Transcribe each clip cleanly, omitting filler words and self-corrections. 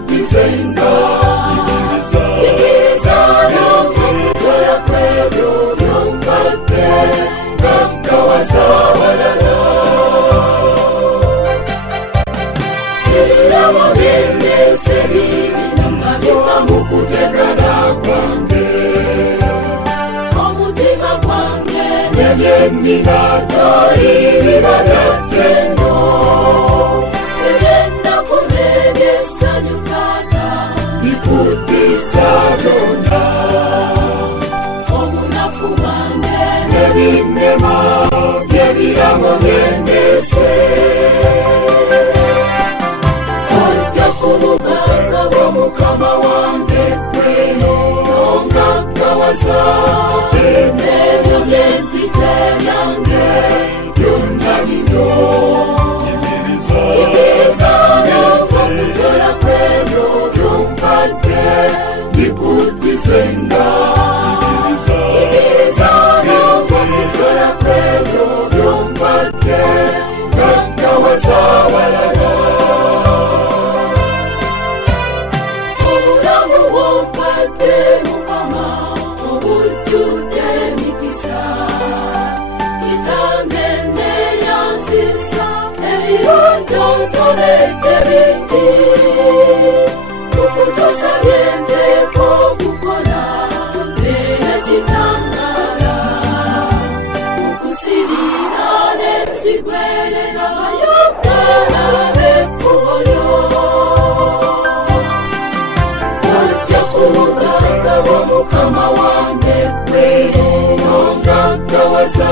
Nikutisenga Ikiriza Yonzo Kutoya kwebyo Vyumbate Ngakawaza walala Kiramo bende sebibi Nangabima mukutegana kwange Omutima kwange Nebye minato Ibibagatendo Kugenda kumege sanyukata Nikutiza Yonda Omunafu wange Nebinema Nebiramo bendese Mukama wange kweno Nongakawaza Nebyo byempite byange byonna bibyo Ikiriza Yonzo Kutoya kwebyo byumpadde Nikutisenga Ikiriza Yonzo Kutoya kwebyo byumpadde Ngakawaza walala Mukama obujude mikisa Kitanene yansisa Ebironjo tolekeringi Kukutusabye nteko kukola Nera kitangala Okusibira nesigwere Nabayogala bekubolyo Mukama wange kweno Nongakawaza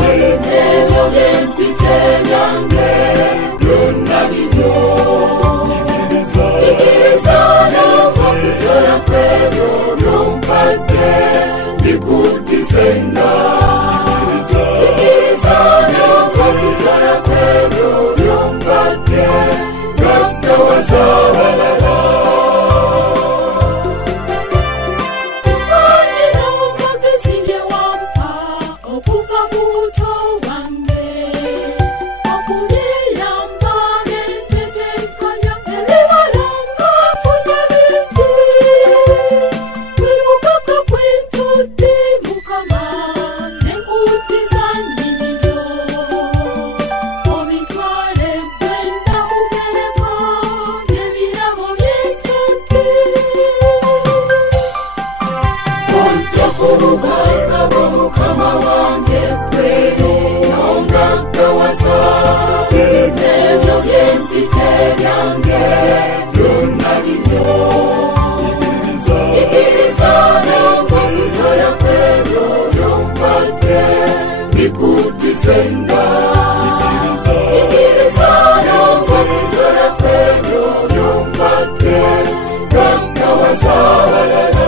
Nebyo byempite byange byonna bibyo Ikiriza Yonzo Kutoya kwebyo byumpadde Nikutisenga Ikiriza Yonzo Kutoya kwebyo byumpadde Ngakawaza walala Mukama wange kweno Nongakawaza Nebyo byempite byange byonna bibyo Ikiriza Yonzo Kutoya kwebyo byumpadde Nikutisenga Ikiriza Yonzo Kutoya kwebyo byumpadde Ngakawaza walala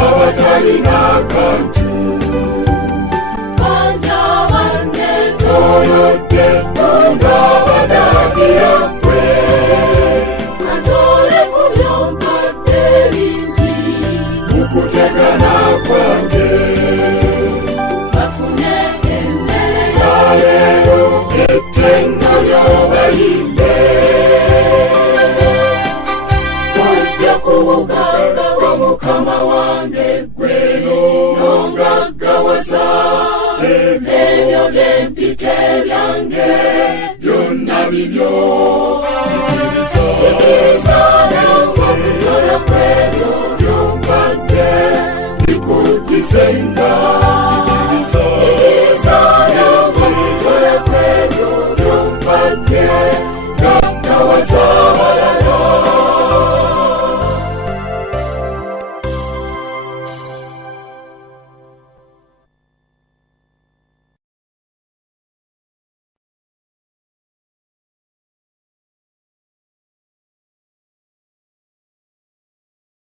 Abatalina kantu Kanja wange toyote Tonda badagira kwe Katole kubyompadde bingi Mukutegana kwange Bafune emmere Kalero ettenga ly'obayimbe Ojja kubugaga Mukama wange gweno Nongakawaza Nebyo byempite byange byonna bibyo